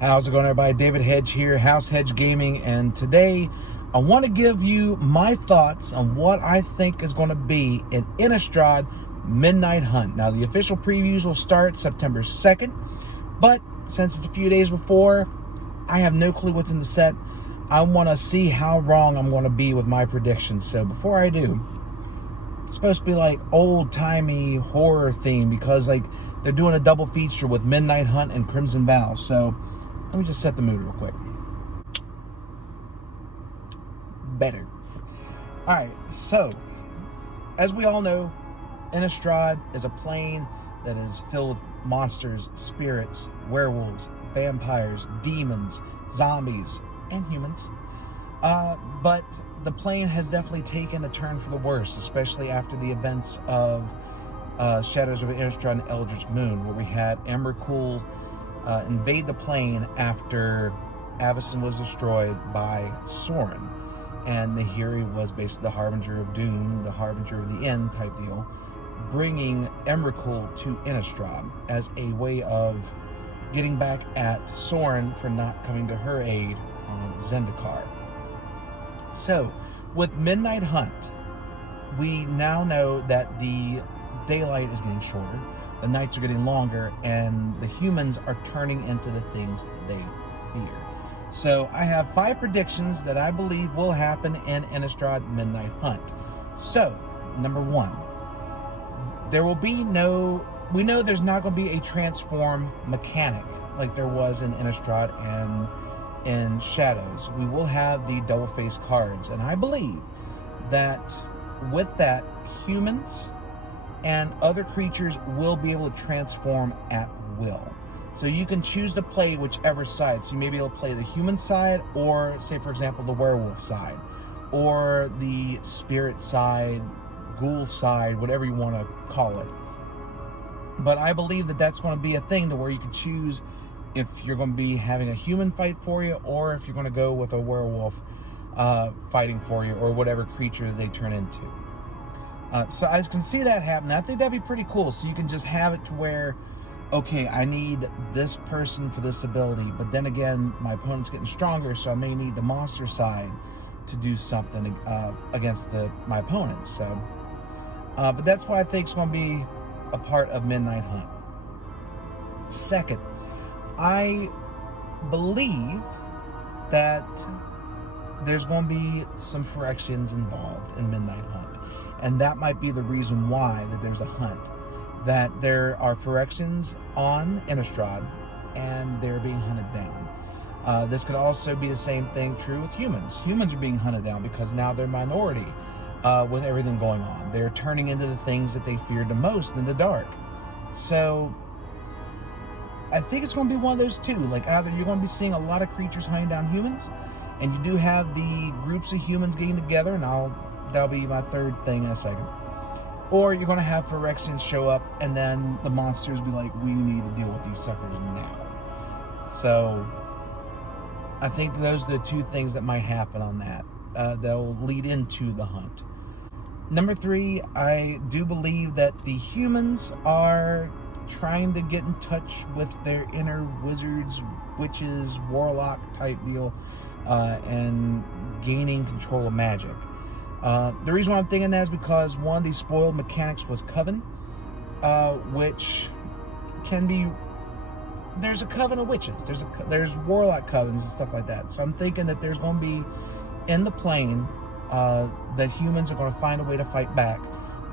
How's it going, everybody? David Hedge here, House Hedge Gaming, and today I want to give you my thoughts on what I think is going to be an Innistrad Midnight Hunt. Now, the official previews will start September 2nd, but since it's a few days before, I have no clue what's in the set. I want to see how wrong I'm going to be with my predictions. So before I do, it's supposed to be like old-timey horror theme because like they're doing a double feature with Midnight Hunt and Crimson Vow. So let me just set the mood real quick. Better. Alright, so as we all know, Innistrad is a plane that is filled with monsters, spirits, werewolves, vampires, demons, zombies, and humans. But the plane has definitely taken a turn for the worse, especially after the events of Shadows of Innistrad and Eldritch Moon, where we had Emrakul invade the plane after Avacyn was destroyed by Sorin. And Nahiri was basically the harbinger of doom, the harbinger of the end type deal, bringing Emrakul to Innistrad as a way of getting back at Sorin for not coming to her aid on Zendikar. So, with Midnight Hunt, we now know that the daylight is getting shorter, the nights are getting longer, and the humans are turning into the things they fear. So I have 5 predictions that I believe will happen in Innistrad Midnight Hunt. So, number 1, there will be we know there's not going to be a transform mechanic like there was in Innistrad and in Shadows. We will have the double face cards, and I believe that with that, humans and other creatures will be able to transform at will. So you can choose to play whichever side. So you may be able to play the human side, or say for example the werewolf side, or the spirit side, ghoul side, whatever you want to call it. But I believe that that's going to be a thing to where you can choose if you're going to be having a human fight for you, or if you're going to go with a werewolf fighting for you, or whatever creature they turn into. So I can see that happening. I think that'd be pretty cool. So you can just have it to where, okay, I need this person for this ability, but then again, my opponent's getting stronger, so I may need the monster side to do something against my opponent. So, but that's what I think is going to be a part of Midnight Hunt. Second, I believe that there's going to be some Phyrexians involved in Midnight Hunt. And that might be the reason why that there's a hunt. That there are Phyrexians on Innistrad, and they're being hunted down. This could also be the same thing true with humans. Humans are being hunted down because now they're minority with everything going on. They're turning into the things that they feared the most in the dark. So I think it's going to be one of those two. Like either you're going to be seeing a lot of creatures hunting down humans, and you do have the groups of humans getting together, and that'll be my third thing in a second. Or you're going to have Phyrexians show up, and then the monsters be like, we need to deal with these suckers now. So I think those are the two things that might happen on that. That'll lead into the hunt. Number 3, I do believe that the humans are trying to get in touch with their inner wizards, witches, warlock type deal, and gaining control of magic. The reason why I'm thinking that is because one of these spoiled mechanics was Coven, which can be, there's a coven of witches, there's warlock covens and stuff like that. So I'm thinking that there's going to be in the plane that humans are going to find a way to fight back,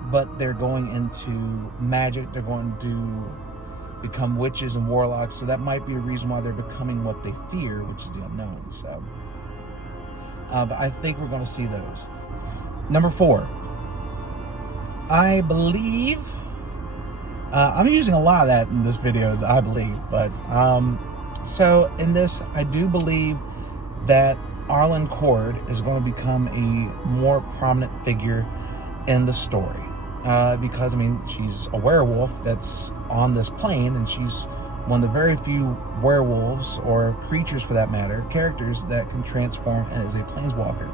but they're going into magic, they're going to become witches and warlocks. So that might be a reason why they're becoming what they fear, which is the unknown. So but I think we're going to see those. Number 4, I believe, I'm using a lot of that in this video, as I believe, but so in this, I do believe that Arlen Cord is going to become a more prominent figure in the story, because I mean, she's a werewolf that's on this plane, and she's one of the very few werewolves, or creatures for that matter, characters that can transform and is a planeswalker.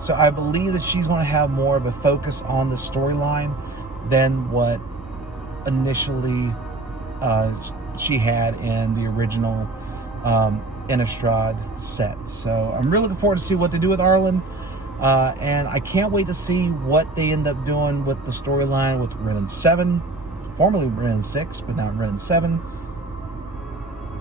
So I believe that she's going to have more of a focus on the storyline than what initially she had in the original Innistrad set. So I'm really looking forward to see what they do with Arlen. And I can't wait to see what they end up doing with the storyline with Ren 7, formerly Ren 6, but now Ren 7.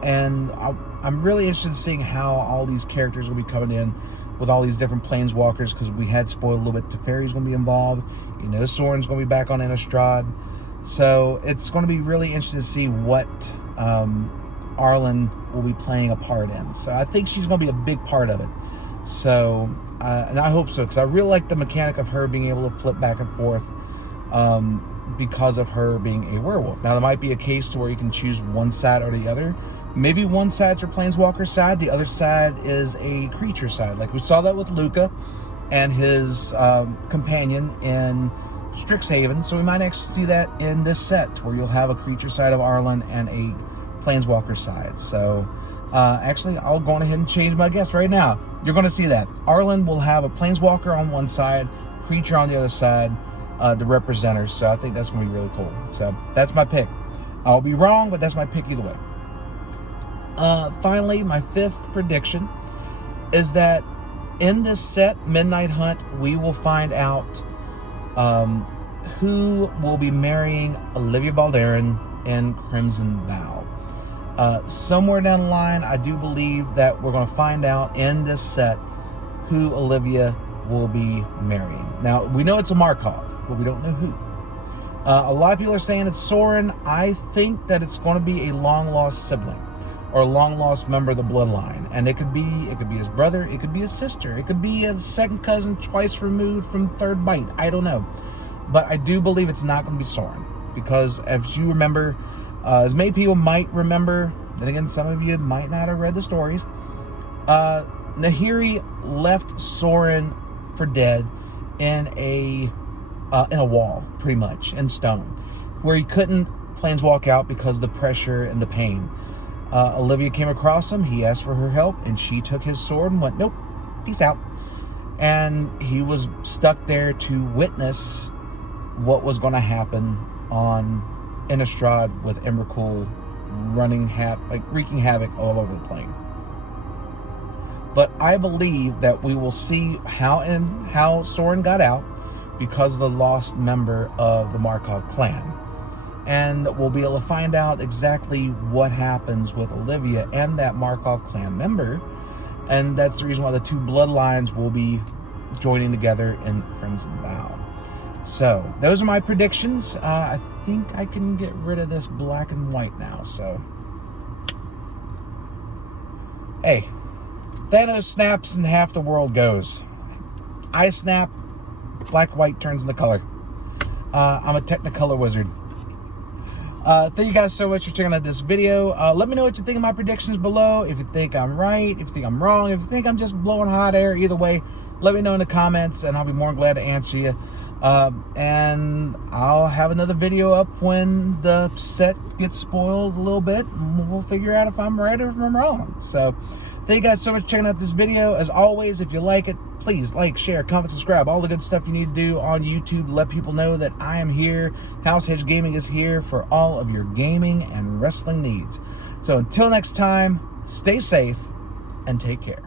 And I'm really interested in seeing how all these characters will be coming in with all these different planeswalkers, because we had spoiled a little bit. Teferi's going to be involved. You know, Soren's going to be back on Innistrad. So it's going to be really interesting to see what Arlen will be playing a part in. So I think she's going to be a big part of it. So, and I hope so, because I really like the mechanic of her being able to flip back and forth because of her being a werewolf. Now, there might be a case to where you can choose one side or the other. Maybe one side's her planeswalker side, the other side is a creature side. Like we saw that with Luca and his companion in Strixhaven. So we might actually see that in this set, where you'll have a creature side of Arlen and a planeswalker side. So actually, I'll go on ahead and change my guess right now. You're going to see that Arlen will have a planeswalker on one side, creature on the other side, the representers. So I think that's going to be really cool. So that's my pick. I'll be wrong, but that's my pick either way. Finally, my fifth prediction is that in this set, Midnight Hunt, we will find out who will be marrying Olivia Balderin in Crimson Vow. Somewhere down the line, I do believe that we're going to find out in this set who Olivia will be marrying. Now, we know it's a Markov, but we don't know who. A lot of people are saying it's Soren. I think that it's going to be a long-lost sibling or a long-lost member of the bloodline. And it could be his brother, it could be his sister, it could be a second cousin twice removed from third bite. I don't know. But I do believe it's not going to be Soren. Because as you remember, as many people might remember, then again, some of you might not have read the stories, Nahiri left Soren for dead in a wall, pretty much, in stone, where he couldn't planeswalk out because of the pressure and the pain. Olivia came across him, he asked for her help, and she took his sword and went, nope, peace out. And he was stuck there to witness what was going to happen on Innistrad with Emrakul wreaking havoc all over the plane. But I believe that we will see how Soren got out because of the lost member of the Markov clan. And we'll be able to find out exactly what happens with Olivia and that Markov clan member. And that's the reason why the two bloodlines will be joining together in Crimson Vow. So, those are my predictions. I think I can get rid of this black and white now, so. Hey, Thanos snaps and half the world goes. I snap, black-white turns into color. I'm a Technicolor wizard. Thank you guys so much for checking out this video. Let me know what you think of my predictions below. If you think I'm right, if you think I'm wrong, if you think I'm just blowing hot air, either way, let me know in the comments and I'll be more than glad to answer you. And I'll have another video up when the set gets spoiled a little bit, and we'll figure out if I'm right or if I'm wrong. So thank you guys so much for checking out this video. As always, if you like it, please like, share, comment, subscribe, all the good stuff you need to do on YouTube to let people know that I am here. House Hedge Gaming is here for all of your gaming and wrestling needs. So until next time, stay safe and take care.